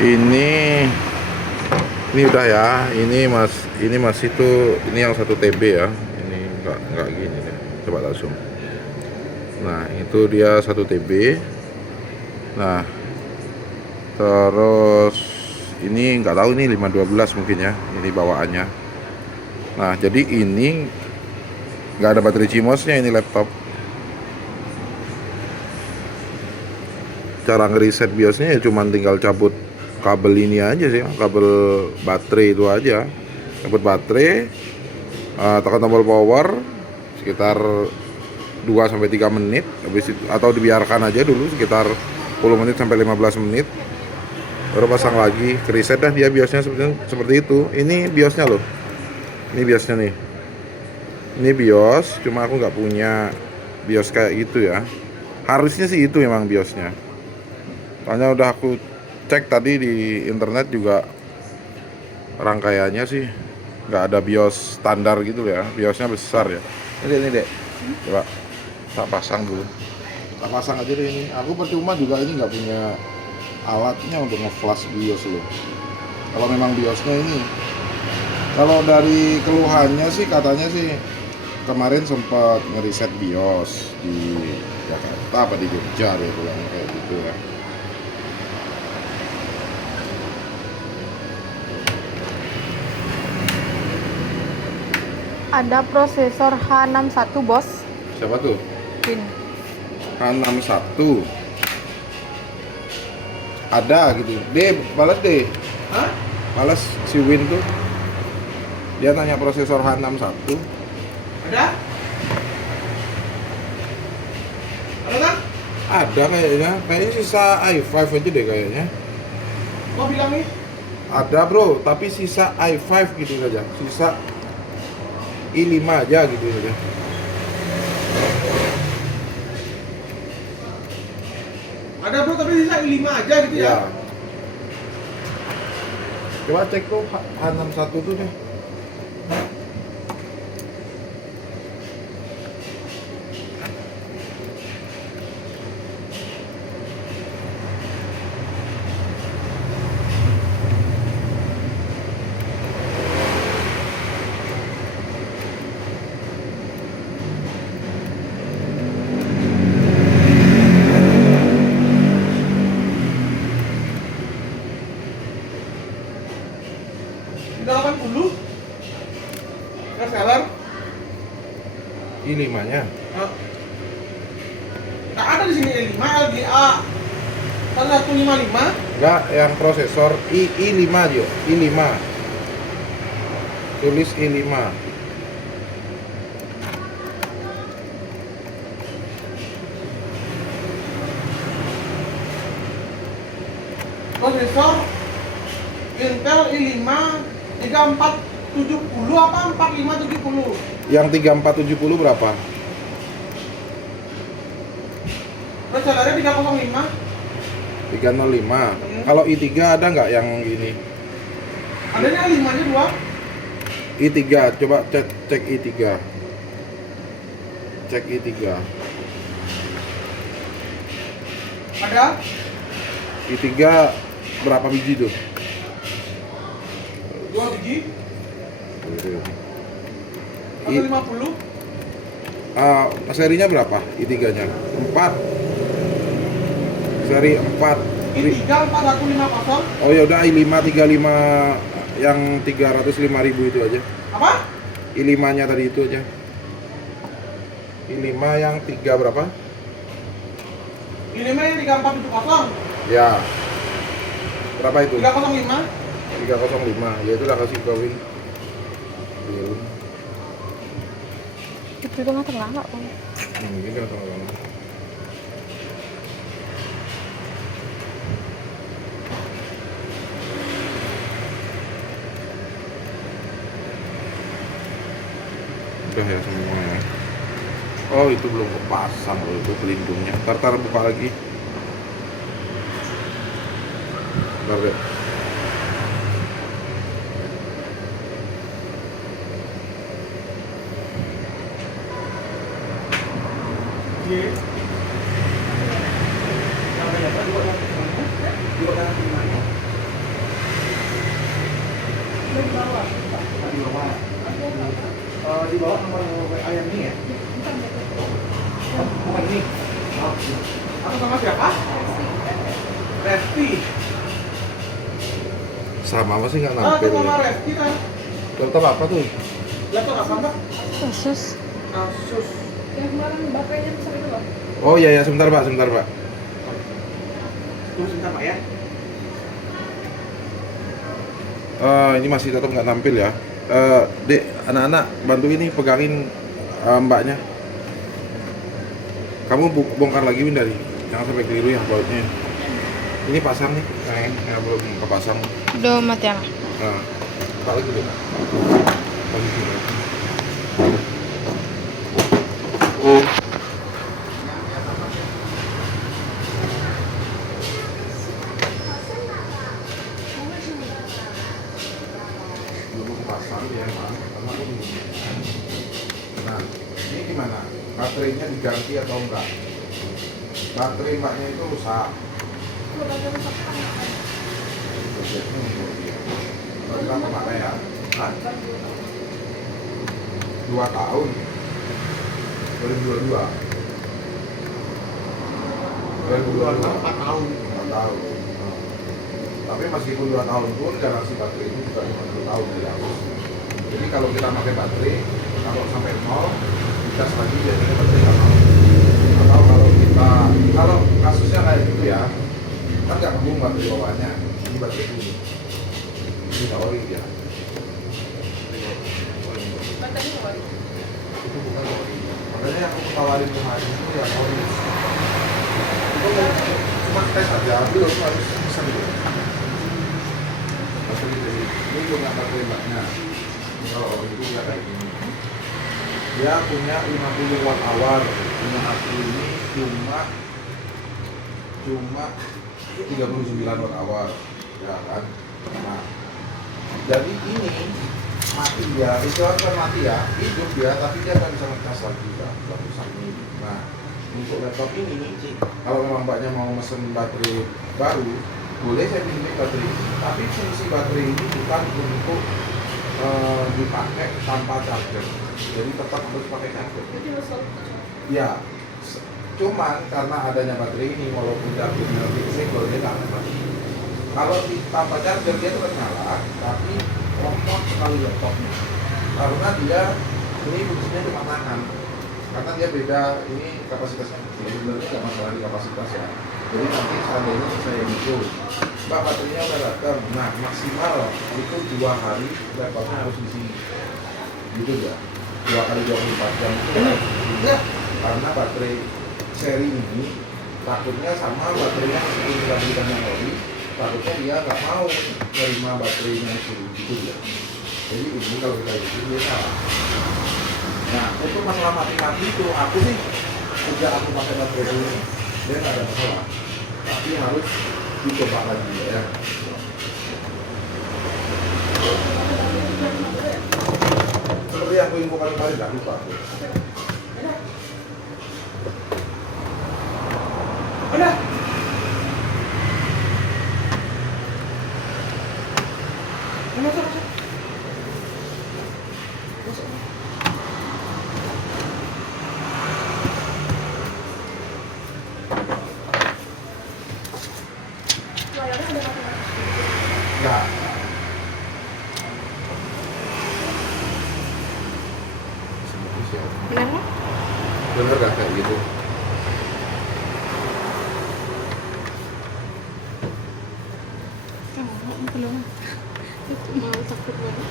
Ini udah ya. Ini masih tuh, ini yang 1 TB ya. Ini enggak gini deh. Coba tak zoom. Nah, itu dia 1 TB. Nah, terus ini nggak tahu, ini 512 mungkin ya. Ini bawaannya. Nah, jadi ini nggak ada baterai CMOS-nya ini laptop. Cara ngereset BIOS-nya ya cuman tinggal cabut kabel ini aja sih, kabel baterai itu aja. Cabut baterai, tekan tombol power sekitar 2-3 menit, habis itu, atau dibiarkan aja dulu sekitar 10 menit sampai 15 menit, baru pasang lagi, reset dah dia BIOS-nya seperti itu. Ini BIOS-nya loh, ini BIOS-nya nih, ini BIOS, cuma aku nggak punya BIOS kayak gitu ya. Harusnya sih itu memang BIOS-nya, soalnya udah aku cek tadi di internet juga, rangkaiannya sih nggak ada BIOS standar gitu ya, BIOS-nya besar ya. Ini dek, coba tak pasang dulu, tak pasang aja deh ini. Aku percuma juga ini nggak punya alatnya untuk nge-flash BIOS loh. Kalau memang BIOS-nya ini, kalau dari keluhannya sih katanya sih kemarin sempat ngeriset BIOS di Jakarta apa di Jogja, dia bilang kayak gitu ya. Ada prosesor H61 bos. Siapa tuh? Ini. H61 ada gitu. D, balas D. Hah? Balas si Win tuh. Dia tanya prosesor H61. Ada? Ada kan? Ada kayaknya sisa i5 aja deh kayaknya. Kau bilang nih? Ada bro, tapi sisa i5 gitu saja. Sisa i5 aja gitu saja. Ada bro, tapi sisa i5 aja gitu ya? Ya. Coba cek tuh H61 tuh deh. Udah 80? Reseller? i5 nya. Tak ada di sini i5, LGA 1155. Enggak, yang prosesor i5 aja, i5. Tulis i5. Prosesor Intel i5 3470 apa 4570? Yang 3470 berapa? Resellernya 305. 305. Kalau i3 ada nggak yang gini? Adanya i5 nya 2. i3, coba cek i3. Cek i3. Ada? i3 berapa biji tuh? 2 biji? I, 150? serinya berapa i3 nya? 4. Seri 4. i3 4150. Oh ya udah, i5 35 yang 305.000 itu aja. Apa? i5 nya tadi itu aja. i5 yang 3 berapa? i5 yang 3470. Ya. Berapa itu? 305. 305. Ya itu udah kasih kawin. Belum. Itu tengah-tengah nggak bang? Ini kan teman-teman. Udah ya semua ya. Oh itu belum kepasang loh, itu pelindungnya. Ntar buka lagi. Bentar deh. di bawah. Di bawah nomor WA yang ini ya? Bukan ini. Aku sama siapa? Resti. Sama apa sih nggak Ah, nampil itu sama ya? Resti kan. Laptop apa tuh? Laptop apa mbak? Asus. Asus. Yang kemarin bapaknya besar itu loh. Oh iya ya, sebentar Pak, sebentar Pak. Tunggu sebentar pak ya. Ini masih tetap nggak tampil ya. Dek, anak-anak bantu ini pegangin mbaknya. Kamu bongkar lagi Win dari, jangan sampai keliru ya bautnya. Ini pasang nih, yang belum kepasang. Udah mati ya. Nah, buka lagi deh. Lagi sini. Belum kepasang ya, Bang. Karena ini. Nah, ini gimana? Baterainya diganti atau enggak? Baterai mbaknya itu rusak. Berapa mana ya? Hah? 2 tahun 2022 4 tahun. 4 tahun. Tapi meskipun 2 tahun pun garansi baterai ini juga 50 tahun tidak harus. Jadi kalau kita pakai baterai, kalau sampai 0 dicas lagi jadinya baterai nggak mau. Atau kalau kasusnya kayak gitu ya, kan nggak nyambung baterai bawahnya, ini baterai ini. Ini nggak ori ya. Baterainya nggak ada. Itu bukan ori. Makanya aku tawarin kemarin itu ya ori. Itu cuma tes aja, belum harus bisa dulu. Baterai dari ini punya baterai mbaknya. Kalau ori itu nggak kayak gini. Dia punya 50 watt hour. Punya aku ini cuma 39 watt hour, ya kan? Nah, jadi ini mati dia, istilah bukan mati ya, hidup dia, tapi dia nggak bisa ngecas lagi, nggak rusak ini. Nah, untuk laptop ini, kalau memang mbaknya mau mesen baterai baru, boleh saya pinjemin baterai ini. Tapi fungsi baterai ini bukan untuk dipakai tanpa charger, jadi tetap harus pakai charger. Jadi harus selalu Ya, cuman karena adanya baterai ini, walaupun chargernya disable, dia nggak akan mati. Kalau tanpa charger dia tetap nyala, tapi lemot sekali laptopnya. Karena dia ini fungsinya cuma nahan. Karena dia beda, ini kapasitasnya. Jadi sebenarnya nggak masalah di kapasitas ya. Jadi nanti seandainya saya itu, Mbak baterainya udah datang. Nah maksimal itu 2 hari laptopnya harus diisi. Gitu ya. 2 kali 24 jam itu harus diisi. Ya. Karena baterai seri ini takutnya sama baterainya meskipun kita belikan yang ori, takutnya dia nggak mau menerima baterainya itu gitu ya. Jadi ini kalau kita isi dia salah. Nah untuk masalah mati-mati itu aku sih sejak aku pakai baterai ini dia nggak ada masalah, tapi harus dicoba lagi ya. Seperti yang aku infokan kemarin, nggak lupa aku. Udah. Masuk, masuk. Masuk. layarnya udah mati. Nggak. Benar nggak? Bener gak kayak gitu? Belum. Itu mau takut banget.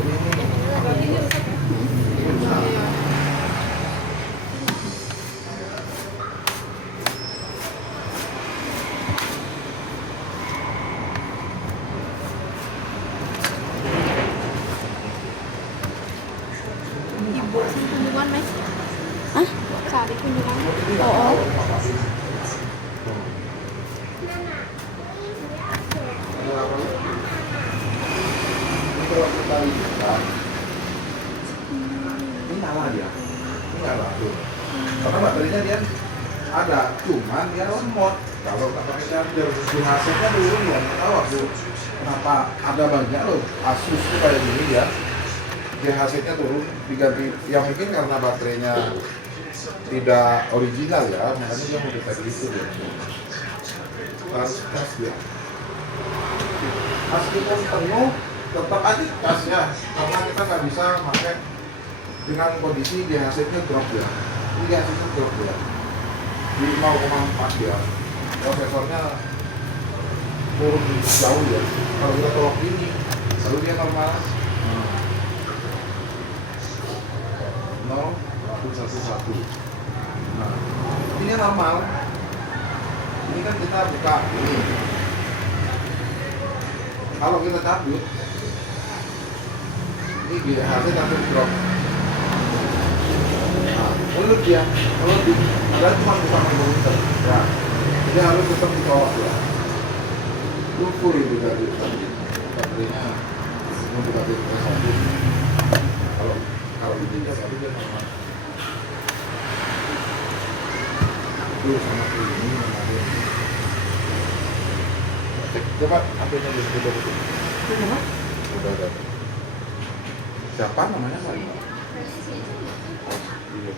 Ini rusak. Ibu sih kunjungan Mas. Hah? Cari kunjungan. Oh. Ini kalau kita lihat, ini nyala dia, ini nyala tuh. Karena baterainya dia ada, cuman dia lemot. Kalau tak pakai charger, hasilnya turun ya. Nggak tahu aku kenapa ada banyak loh Asus tuh kayak gini ya. GHZ-nya turun diganti, ya mungkin karena baterainya tidak original ya, makanya dia mau kita gitu ya. Harus tes ya. Meskipun penuh, tetap aja kasnya, karena kita nggak bisa pakai dengan kondisi GHZ-nya drop ya. Ini GHZ-nya drop ya, di 0,4 ya. Prosesornya turun jauh ya. Kalau kita tolak ini, lalu dia normal. 0,111. Nah, ini normal. Ini kan kita buka ini. Kalau kita cabut, ini GHZ langsung drop. Nah, menurut dia, kalau di, ada cuma buka monitor. Ya, jadi harus tetap ditolak ya. Ukur itu dari baterainya untuk baterai satu. Kalau ini dia baru dia normal. Itu sama ini kemarin. Cek coba HP-nya udah betul. Udah. Siapa namanya Pak? Oh, iya.